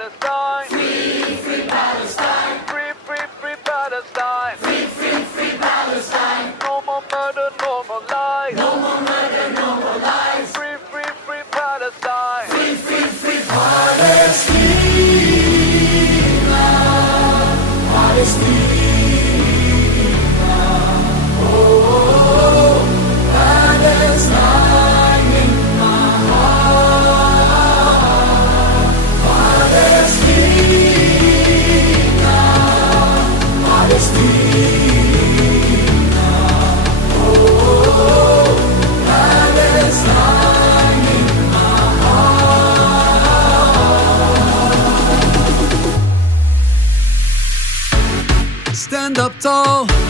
Palestine. Free, free Palestine. Free, free, free Palestine. Free, free, free Palestine. No more murder, no more lies. No more murder, no more lies. Free, free, free Palestine.